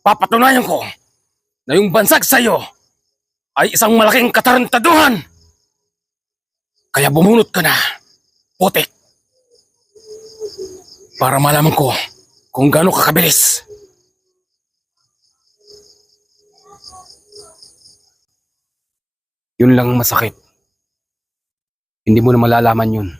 Papatunayan ko na yung bansag sa'yo ay isang malaking katarantaduhan. Kaya bumunot ka na, putik. Para malaman ko kung gaano ka kabilis. Yun lang ang masakit. Hindi mo na malalaman yun